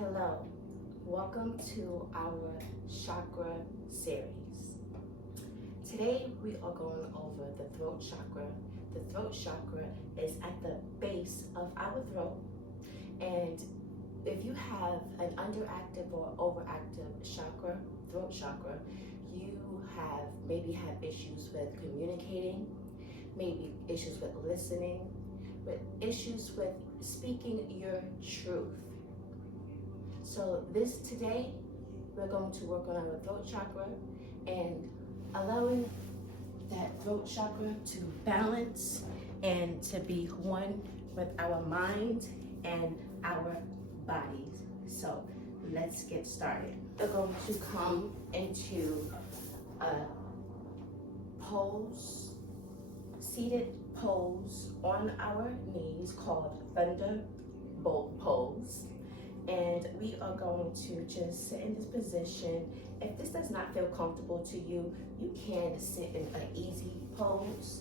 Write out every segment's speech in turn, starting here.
Hello, welcome to our Chakra series. Today we are going over the throat chakra. The throat chakra is at the base of our throat, and if you have an underactive or overactive chakra, throat chakra, you maybe have issues with communicating, maybe issues with listening, with issues with speaking your truth. So today, we're going to work on our throat chakra and allowing that throat chakra to balance and to be one with our mind and our bodies. So let's get started. We're going to come into a pose, seated pose on our knees called Thunderbolt Pose. And we are going to just sit in this position. If this does not feel comfortable to you, you can sit in an easy pose,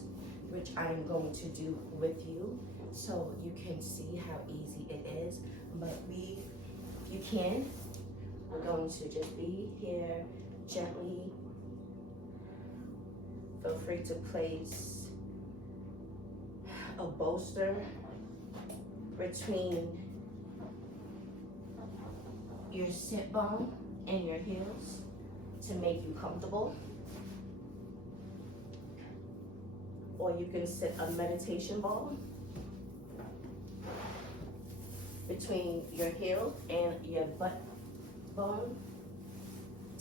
which I am going to do with you so you can see how easy it is. But if you can, we're going to just be here gently. Feel free to place a bolster between your sit bone and your heels to make you comfortable. Or you can sit a meditation ball between your heel and your butt bone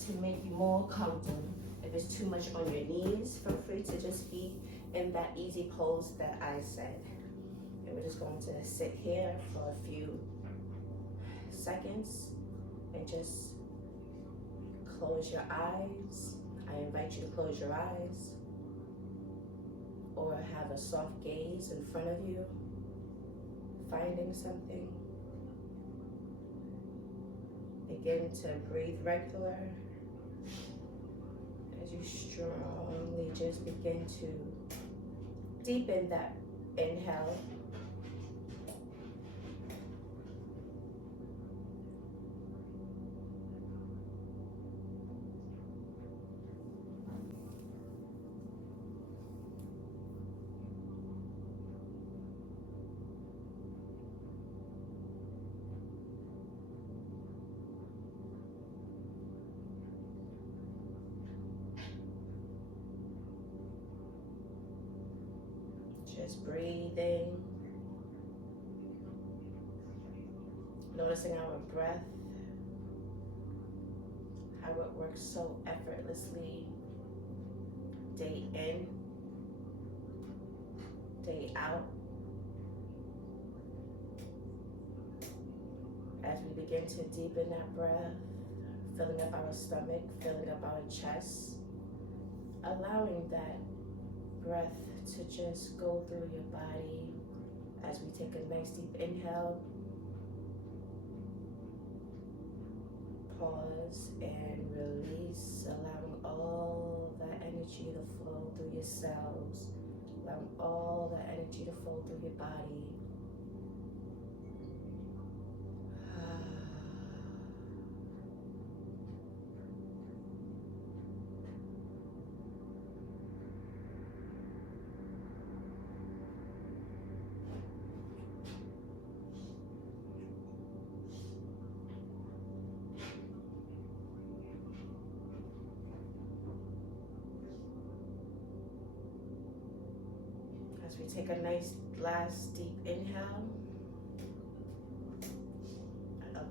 to make you more comfortable. If it's too much on your knees, feel free to just be in that easy pose that I said. And we're just going to sit here for a few seconds and just close your eyes. I invite you to close your eyes or have a soft gaze in front of you, finding something. Begin to breathe regular as you strongly just begin to deepen that inhale. Just breathing, noticing our breath, how it works so effortlessly, day in, day out. As we begin to deepen that breath, filling up our stomach, filling up our chest, allowing that breath to just go through your body as we take a nice deep inhale, pause and release, allowing all that energy to flow through your cells, allowing all that energy to flow through your body. As we take a nice last deep inhale,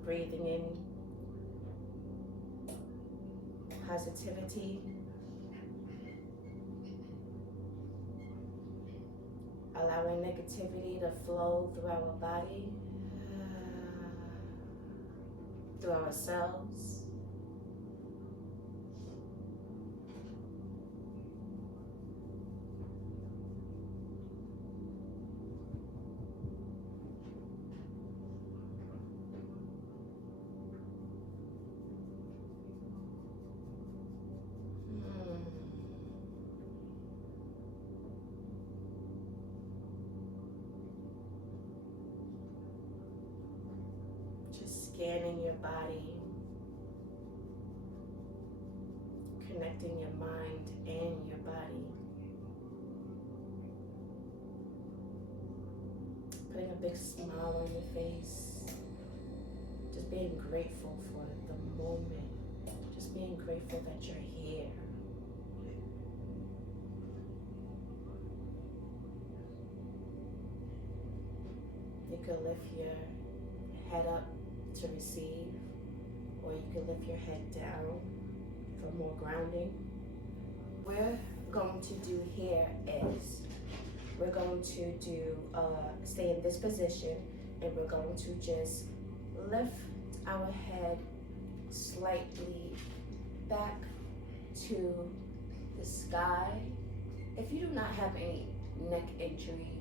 breathing in positivity, allowing negativity to flow through our body, through our cells. scanning your body, connecting your mind and your body, putting a big smile on your face, just being grateful for the moment, just being grateful that you're here. You can lift your head up to receive, or you can lift your head down for more grounding. What we're going to do here is we're going to stay in this position, and we're going to just lift our head slightly back to the sky. If you do not have any neck injury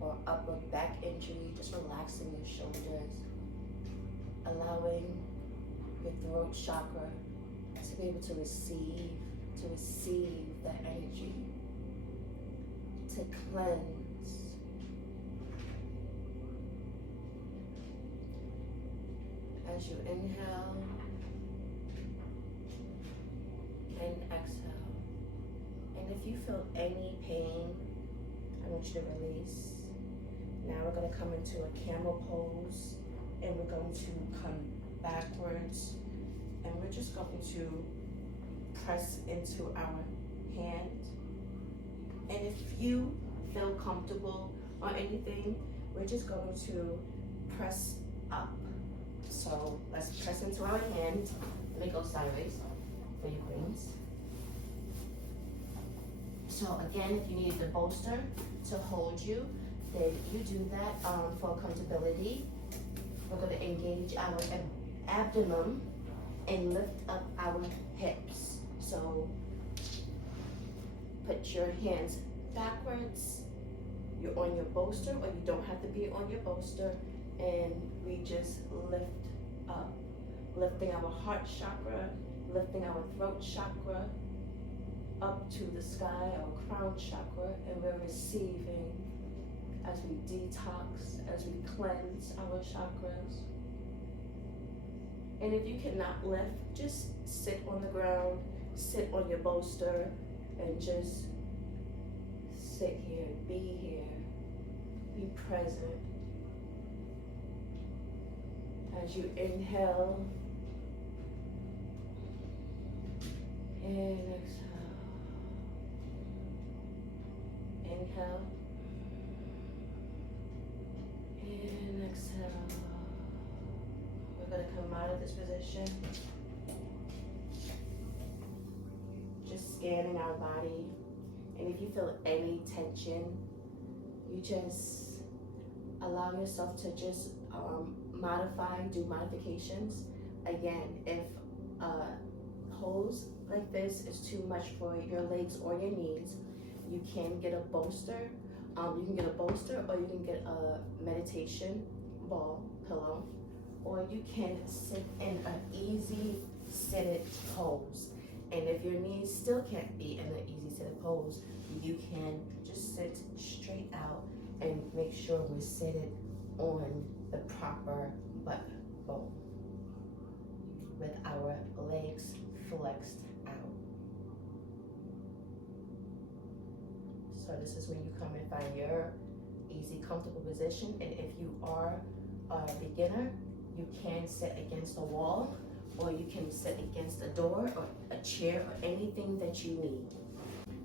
or upper back injury, just relaxing your shoulders, allowing your throat chakra to be able to receive that energy, to cleanse. As you inhale and exhale. And if you feel any pain, I want you to release. Now we're going to come into a camel pose, and we're going to come backwards, and we're just going to press into our hand. And if you feel comfortable or anything, we're just going to press up. So let's press into our hand. Let me go sideways for you queens. So again, if you need the bolster to hold you, then you do that for comfortability. We're going to engage our abdomen and lift up our hips. So put your hands backwards. You're on your bolster, or you don't have to be on your bolster, and we just lift up, lifting our heart chakra, lifting our throat chakra up to the sky, our crown chakra, and we're receiving as we detox, as we cleanse our chakras. And if you cannot lift, just sit on the ground, sit on your bolster, and just sit here, be present. As you inhale and exhale. Inhale and exhale. We're going to come out of this position, just scanning our body. And if you feel any tension, you just allow yourself to just do modifications. Again, if a pose like this is too much for your legs or your knees, you can get a bolster. You can get a bolster, or you can get a meditation ball pillow, or you can sit in an easy seated pose. And if your knees still can't be in an easy seated pose, you can just sit straight out and make sure we're seated on the proper butt bone with our legs flexed out. So this is when you come and find your easy, comfortable position. And if you are a beginner, you can sit against a wall, or you can sit against a door or a chair or anything that you need.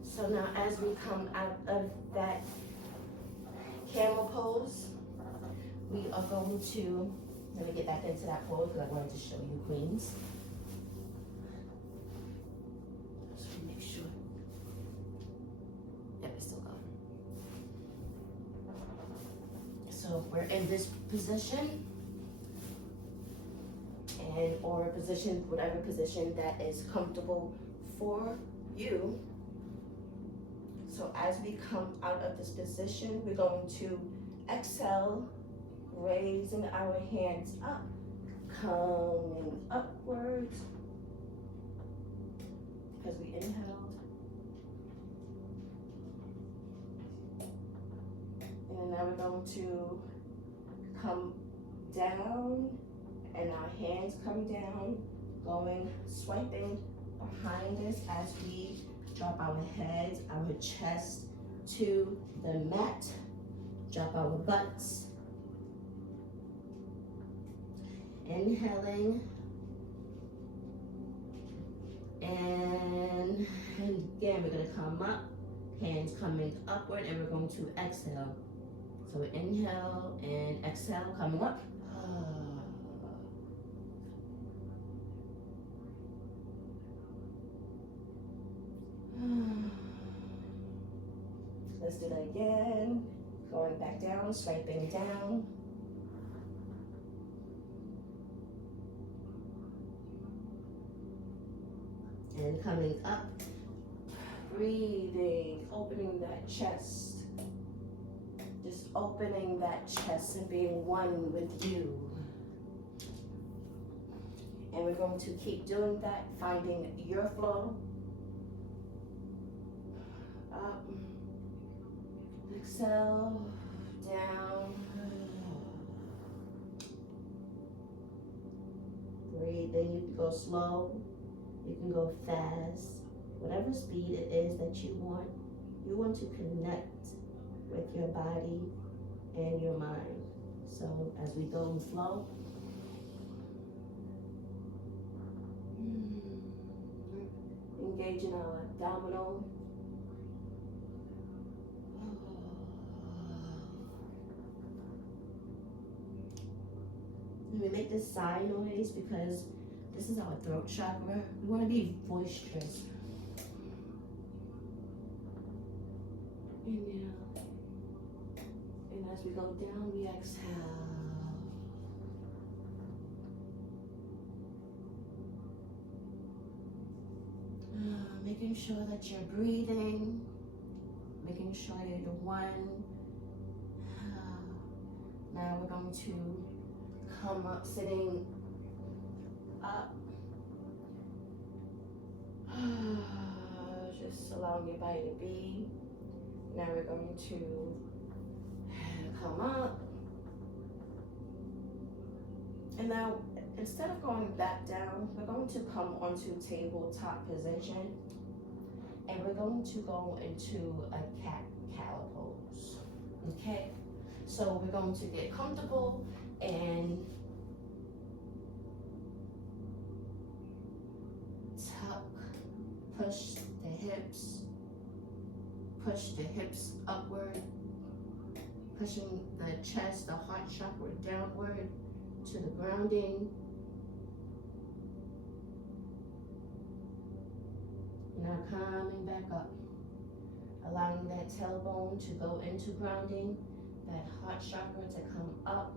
So now as we come out of that camel pose, we are going to, let me get back into that pose because I wanted to show you queens. Just want to make sure. Yep, it's still going. So we're in this position, and or position, whatever position that is comfortable for you. So as we come out of this position, we're going to exhale, raising our hands up, coming upwards because we inhaled. And now we're going to come down And our hands come down, swiping behind us as we drop our heads, our chest to the mat. Drop our butts. Inhaling. And again, we're going to come up, hands coming upward, and we're going to exhale. So inhale and exhale, coming up. Let's do that again. Going back down, swiping down. And coming up, breathing, opening that chest. Just opening that chest and being one with you. And we're going to keep doing that, finding your flow. Up, exhale, down. Breathing, you can go slow. You can go fast, whatever speed it is that you want to connect with your body and your mind. So as we go in flow, engaging our abdominal. And we make this sigh noise because this is our throat chakra. We want to be boisterous. Inhale. And as we go down, we exhale. Making sure that you're breathing. Making sure you're the one. Now we're going to come up, sitting up. Just allowing your body to be. Now we're going to come up. And now, instead of going back down, we're going to come onto tabletop position. And we're going to go into a cow pose. Okay? So we're going to get comfortable and tuck, push the hips upward, pushing the chest, the heart chakra downward to the grounding. Now coming back up, allowing that tailbone to go into grounding, that heart chakra to come up.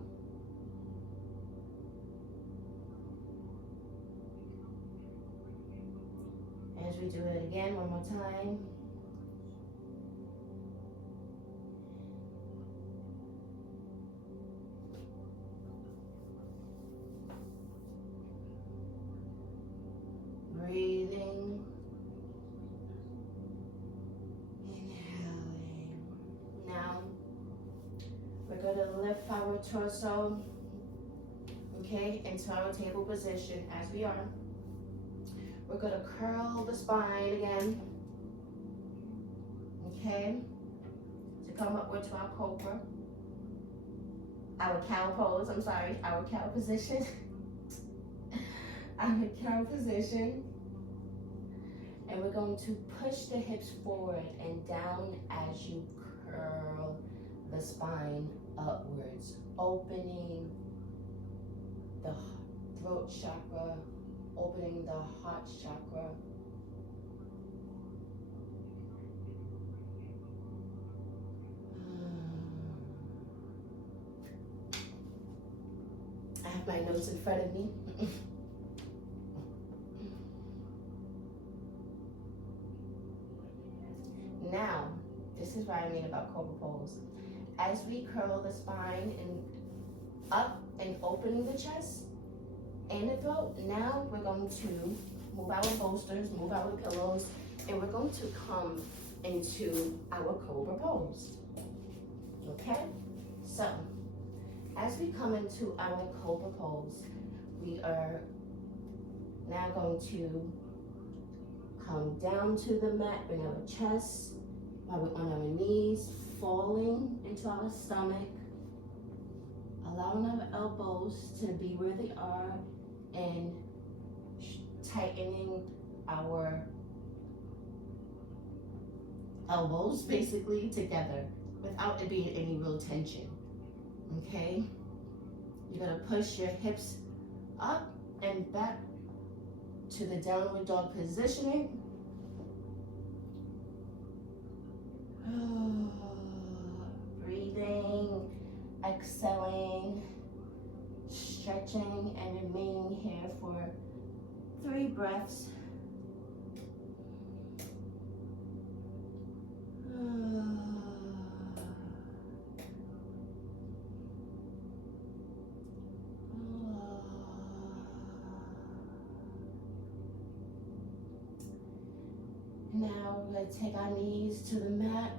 As we do it again, one more time. Breathing. Inhaling. Now, we're going to lift our torso, okay, into our table position as we are. We're going to curl the spine again, okay, to come upward to our cobra, our cow pose, our cow position, our cow position. And we're going to push the hips forward and down as you curl the spine upwards, opening the throat chakra, opening the heart chakra. I have my notes in front of me. Now, this is what I mean about Cobra Pose. As we curl the spine and up and opening the chest and the throat, now we're going to move our bolsters, move our pillows, and we're going to come into our Cobra Pose. Okay? So, as we come into our Cobra Pose, We are now going to come down to the mat, bring our chest while we're on our knees, falling into our stomach, allowing our elbows to be where they are, and tightening our elbows basically together without it being any real tension. Okay? You're gonna push your hips up and back to the downward dog positioning. Breathing, exhaling, stretching, and remaining here for 3 breaths. Now we're going to take our knees to the mat,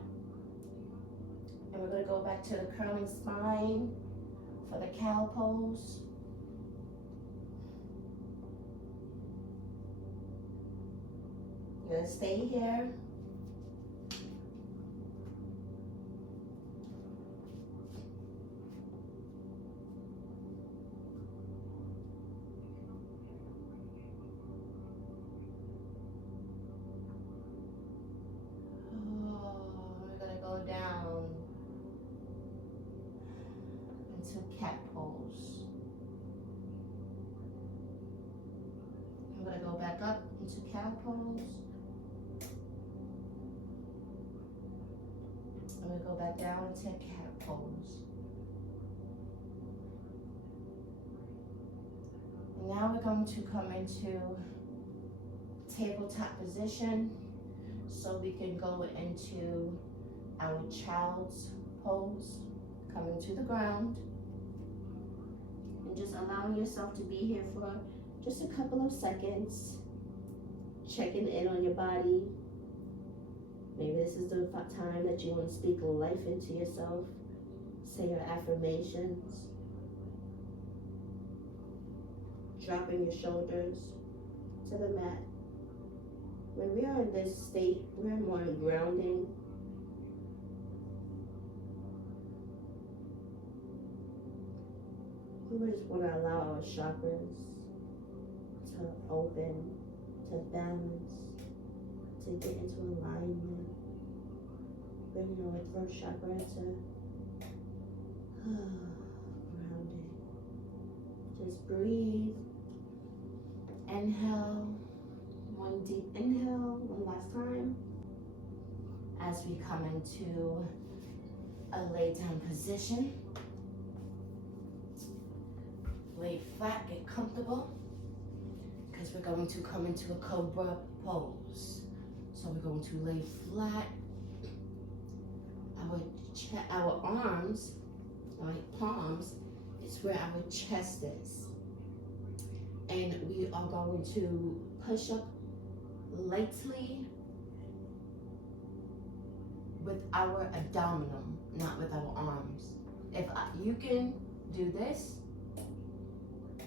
and we're going to go back to the curling spine for the Camel Pose. You're going to stay here. Down into cat pose. I'm going to go back up into cow pose. I'm going to go back down into cat pose. And now we're going to come into tabletop position so we can go into our child's pose, coming to the ground, and just allowing yourself to be here for just a couple of seconds, checking in on your body. Maybe this is the time that you want to speak life into yourself, say your affirmations, dropping your shoulders to the mat. When we are in this state, we're more grounding. We just want to allow our chakras to open, to balance, to get into alignment. Bringing our throat chakra to grounding. Just breathe. Inhale. One deep inhale, one last time. As we come into a lay down position. Lay flat, get comfortable, because we're going to come into a Cobra Pose. So we're going to lay flat. Our arms, our palms, is where our chest is. And we are going to push up lightly with our abdominal, not with our arms. If you can do this,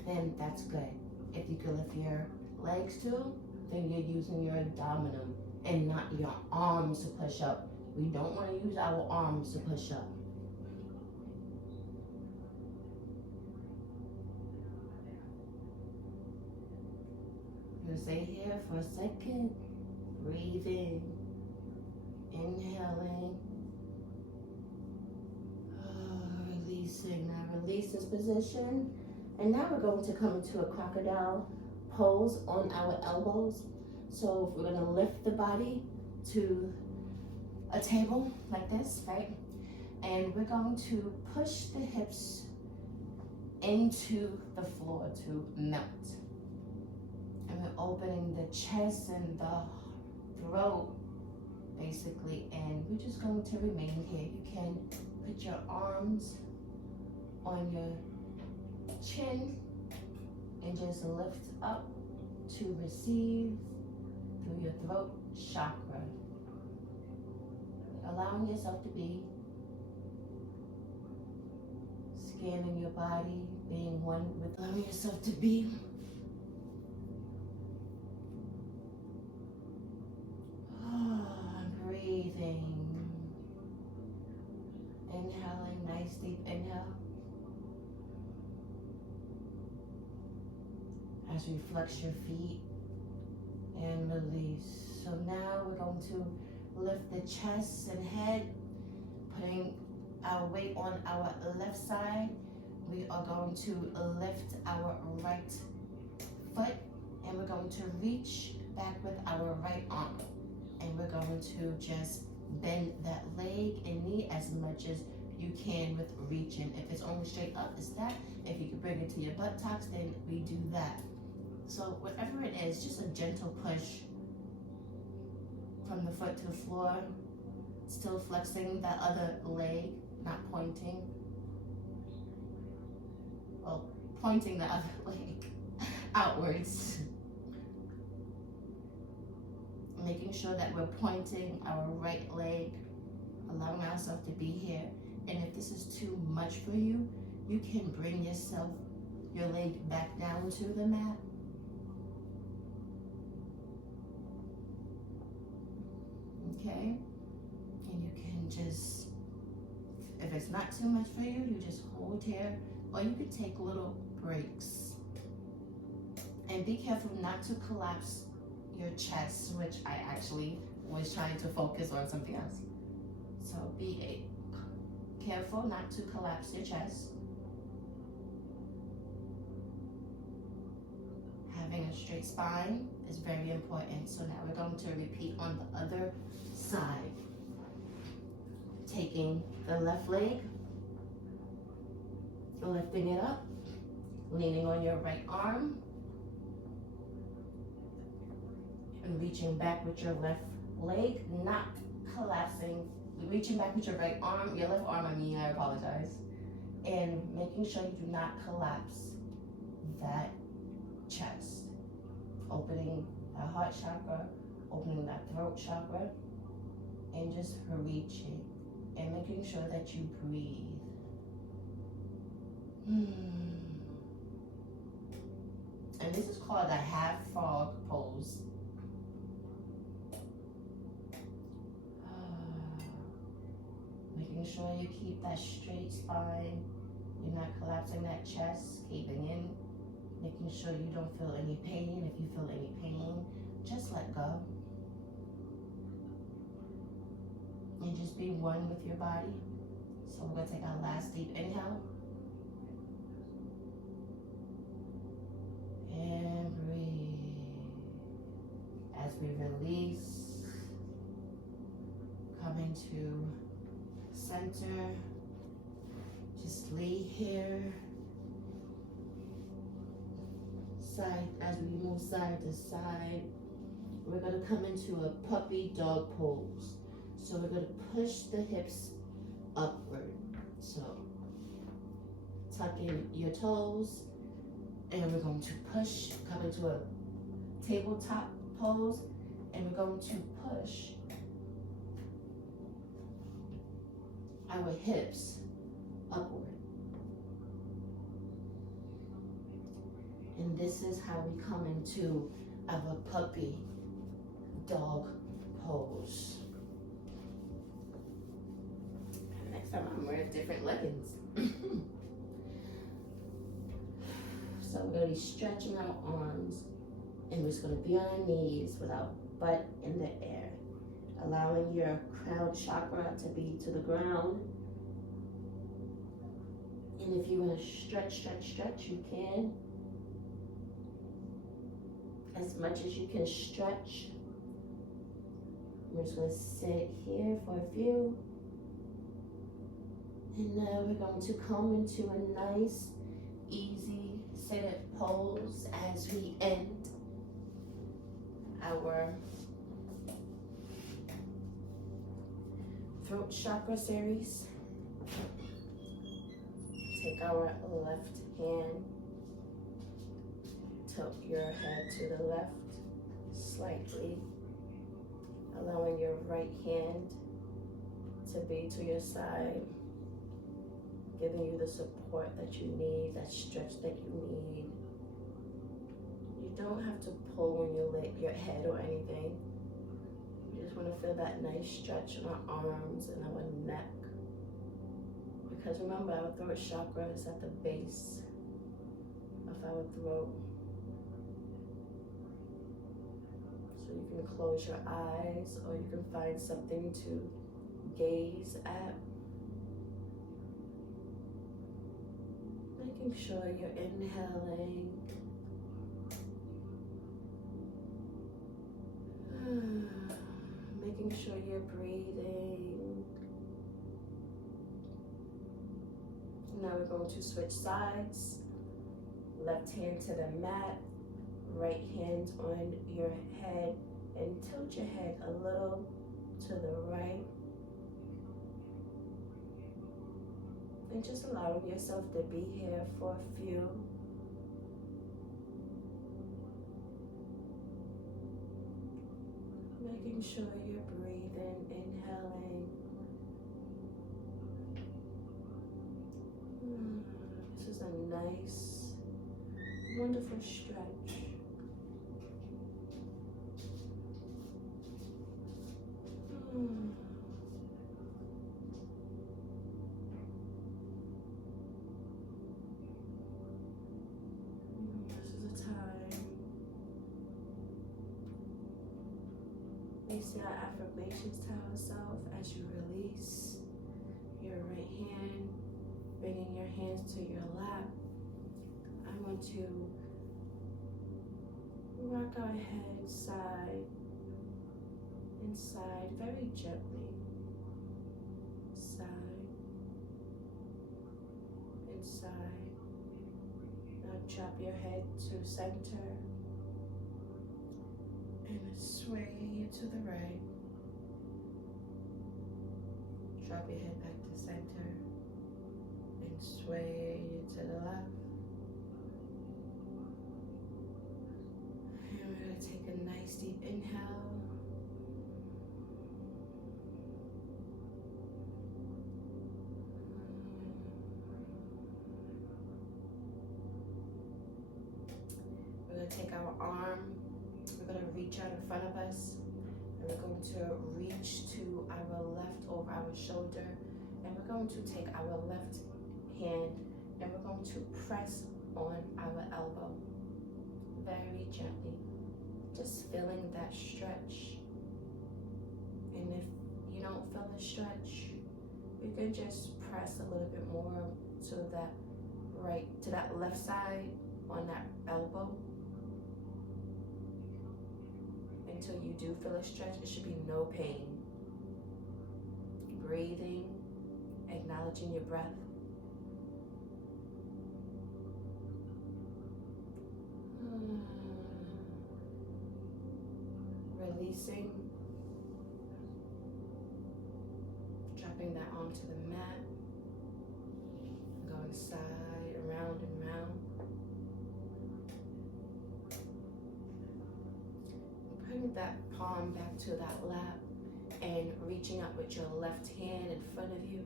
then that's good. If you can lift your legs too, then you're using your abdominal and not your arms to push up. We don't want to use our arms to push up. I'm going to stay here for a second. Breathing, inhaling, releasing. Now release this position. And now we're going to come into a crocodile pose on our elbows. So we're going to lift the body to a table like this, right? And we're going to push the hips into the floor to melt. And we're opening the chest and the throat, basically. And we're just going to remain here. You can put your arms on your chin and just lift up to receive through your throat chakra. Allowing yourself to be, scanning your body, being one with, allowing allowing yourself to be. Breathing. Inhaling, nice deep inhale. As you flex your feet and release. So now we're going to lift the chest and head, putting our weight on our left side. We are going to lift our right foot, and we're going to reach back with our right arm. And we're going to just bend that leg and knee as much as you can with reaching. If it's only straight up, it's that. If you can bring it to your buttocks, then we do that. So whatever it is, just a gentle push from the foot to the floor, still flexing that other leg, not pointing. Well, pointing the other leg outwards. Making sure that we're pointing our right leg, allowing ourselves to be here. And if this is too much for you, you can bring your leg back down to the mat. Okay? And you can just, if it's not too much for you, you just hold here, or you could take little breaks. And be careful not to collapse your chest, which I actually was trying to focus on something else. So be careful not to collapse your chest. Having a straight spine is very important. So now we're going to repeat on the other side. Taking the left leg, lifting it up, leaning on your right arm, and reaching back with your left leg, not collapsing, reaching back with your right arm, your left arm, I apologize, and making sure you do not collapse that chest. Opening that heart chakra, opening that throat chakra, and just reaching and making sure that you breathe. And this is called a half frog pose. Making sure you keep that straight spine. You're not collapsing that chest, caving in. Making sure you don't feel any pain. If you feel any pain, just let go. And just be one with your body. So we're going to take our last deep inhale. And breathe. As we release, come into center. Just lay here. Side, as we move side to side, we're going to come into a puppy dog pose. So we're going to push the hips upward. So tuck in your toes, and we're going to push, come into a tabletop pose, and we're going to push our hips upward. And this is how we come into our puppy dog pose. And next time I'm wearing different leggings. So we're going to be stretching our arms, and we're just going to be on our knees with our butt in the air, allowing your crown chakra to be to the ground. And if you want to stretch, you can. As much as you can stretch. We're just going to sit here for a few. And now we're going to come into a nice, easy seated pose as we end our throat chakra series. Take our left hand, tilt your head to the left slightly, allowing your right hand to be to your side, giving you the support that you need, that stretch that you need. don't have to pull when you lift your head or anything. You just want to feel that nice stretch in our arms and our neck. Because remember, our throat chakra is at the base of our throat. So you can close your eyes or you can find something to gaze at. Making sure you're inhaling. Making sure you're breathing. Now we're going to switch sides. Left hand to the mat, right hand on your head, and tilt your head a little to the right. And just allowing yourself to be here for a few. Making sure you're breathing, inhaling. This is a nice, wonderful stretch. This is a time. We say our affirmations to ourselves as you release your right hand, bringing your hands to your lap. I want to rock our head side and side very gently. Side and side. Now drop your head to center and sway you to the right. Drop your head back to center and sway you to the left. And we're going to take a nice deep inhale. We're going to take our arm, we're going to reach out in front of us, and we're going to reach to our left over our shoulder, and we're going to take our left hand and we're going to press on our elbow very gently, just feeling that stretch. And if you don't feel the stretch, you can just press a little bit more to that left side on that elbow until you do feel a stretch. It should be no pain. Breathing, acknowledging your breath. Releasing, dropping that arm to the mat, going side, around and round. Putting that palm back to that lap and reaching up with your left hand in front of you.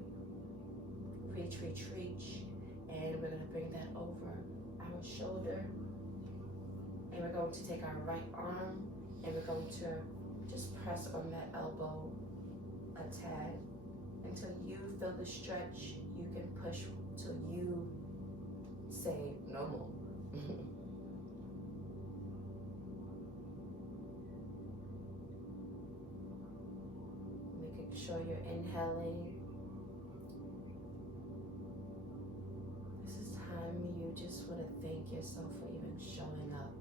Reach, reach, reach. And we're going to bring that over our shoulder. And we're going to take our right arm and we're going to just press on that elbow a tad until you feel the stretch. You can push till you say no more. Making sure you're inhaling. This is time you just want to thank yourself for even showing up,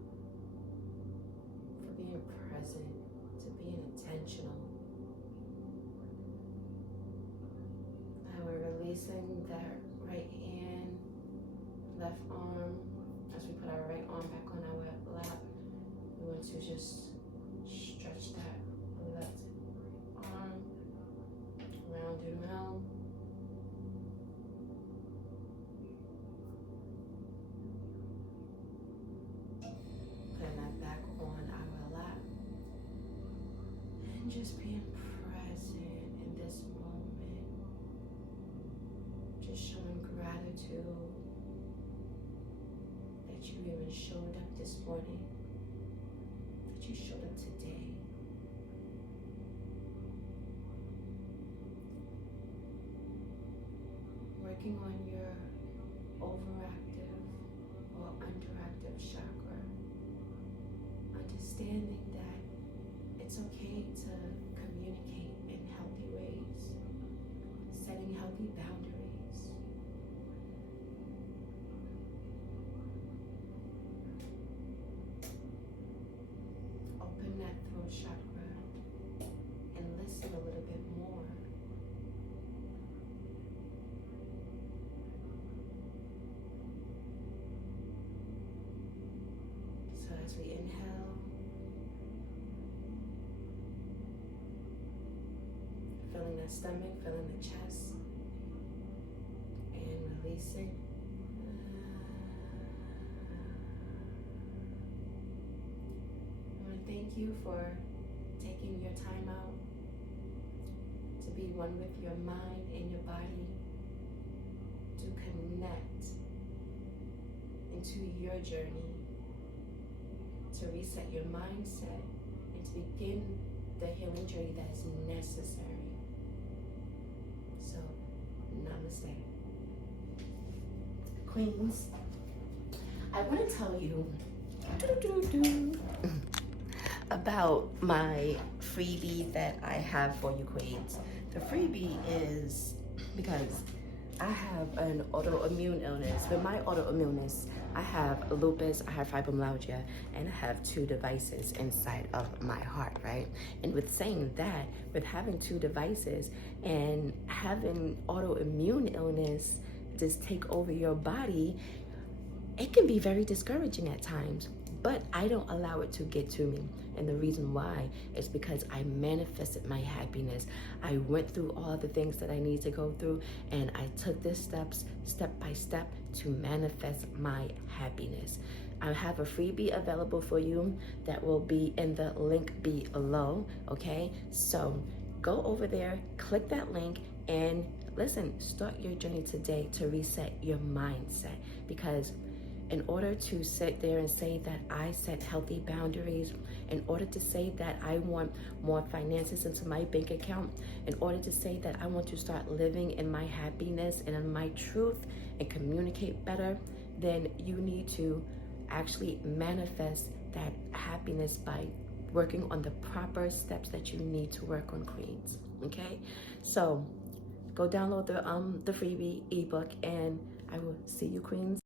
for being present, to being intentional. Now we're releasing that right hand, left arm. As we put our right arm back on our lap, we want to just stretch that left arm round and round. Putting that back on our lap. And just being present in this moment. Just showing gratitude that you even showed up this morning. that you showed up today. Working on your overactive or underactive chakra. Understanding that it's okay to communicate in healthy ways. Setting healthy boundaries. Open that throat chakra and listen a little bit more. So as we inhale, filling the stomach, filling the chest, and releasing. I want to thank you for taking your time out to be one with your mind and your body, to connect into your journey, to reset your mindset, and to begin the healing journey that is necessary. So, namaste. Queens, I want to tell you about my freebie that I have for you queens. The freebie is because I have an autoimmune illness. With my autoimmuneness, I have lupus, I have fibromyalgia, and I have 2 devices inside of my heart, right? And with saying that, with having 2 devices and having autoimmune illness just take over your body, it can be very discouraging at times. But I don't allow it to get to me. And the reason why is because I manifested my happiness. I went through all the things that I need to go through, and I took this steps, step by step, to manifest my happiness. I have a freebie available for you that will be in the link below, okay? So go over there, click that link, and listen, start your journey today to reset your mindset. Because in order to sit there and say that I set healthy boundaries, in order to say that I want more finances into my bank account, in order to say that I want to start living in my happiness and in my truth and communicate better, then you need to actually manifest that happiness by working on the proper steps that you need to work on, queens, okay? So go download the freebie ebook, and I will see you, queens.